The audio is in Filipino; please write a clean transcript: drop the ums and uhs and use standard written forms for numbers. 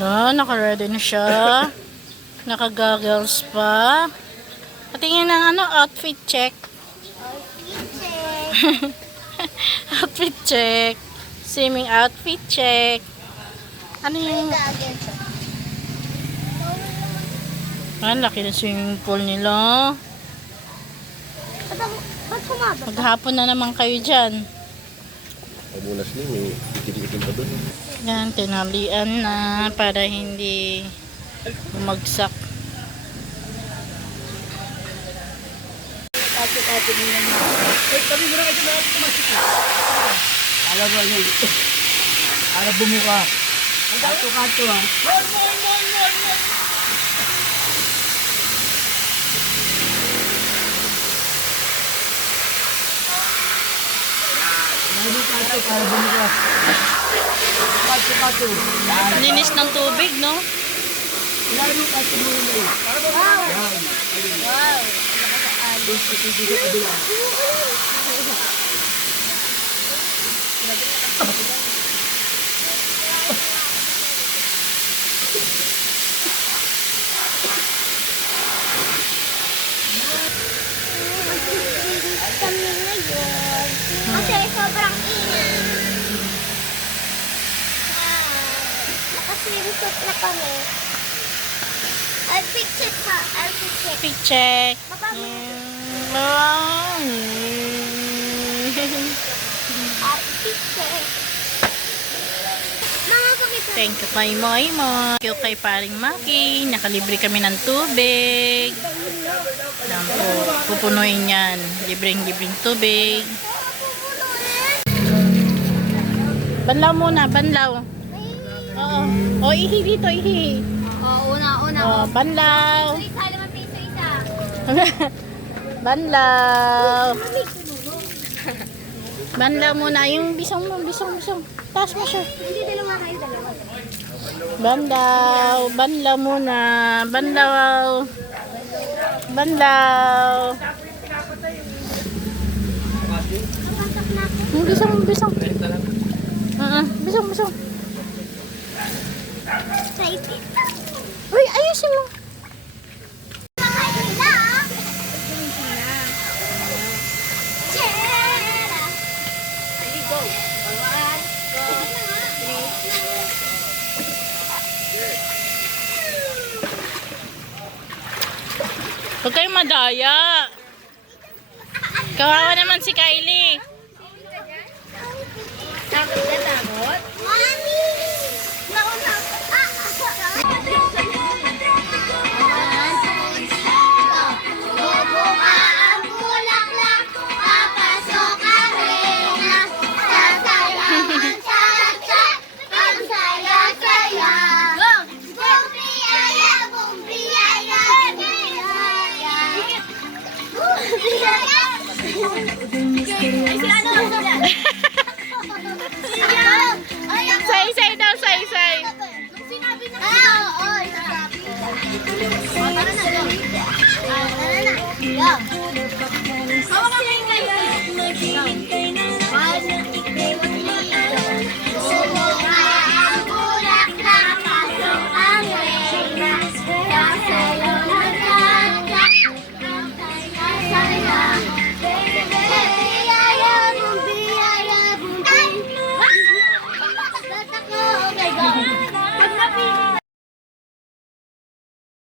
Naka-ready na siya. Naka-goggles pa. Patingin ng outfit check. Outfit check. Swimming outfit check. Ano yung... laki na swimming pool nila. Maghapon na naman kayo dyan. Pamunas ni, may itim-itim pa doon. Yan, tinalian na para hindi bumagsak. Ate-ate nila mo. Kami muna kayo na pumasok. Alam mo yun. Alam bumuka. Kato-kato ha. Kato, para bumuka. Kato-kato. Linis ng tubig, no? Lalo kato muna yun. Wow! Wow! Gusto ko dito kabila. Kami ngayon. Kasi sobrang init. Nakaswimsuit na kami. Outfit check ha. Outfit check. Outfit check. Outfit check. Mga kumita. Thank you kay Moy. Thank you kay Paring Maki. Nakalibre kami ng tubig. Yan po. Pupunuin yan. Libreng tubig. Banlaw muna. Banlaw. Oo. O, ihi dito. Ihi. Una. O, banlaw. Isa, 5 piso isa. Banlaw. Banlaw muna. Yung bisong mo. Taas mo siya. Hindi, dalawa kayo, dalawa. Banlaw muna. Banlaw. Bisong. Bisong. Uy, ayusin mo. Mga hila. Chera. Go. 3. Huwag kayong madaya. Kawawa naman si Kylie. Takot ka, takot? Mami! Nauna. Bubuka ang bulaklak, papasok ang reyna. Sasayahan siya, ang saya-saya. Bumbriyaya, bumbriyaya, bumbriyaya. Ay, sila na lang sila. Say daw, say. Sinabi na oo, sabi. Tara na, go. Tara na. Go. Hawak ka lang kayo. Bubuka ang bulaklak, pasok ang reyna. Sasayaw ng kanta, ang saya-saya. Bumbriyaya, bumbriyaya, bumbriyaya. Okay, go.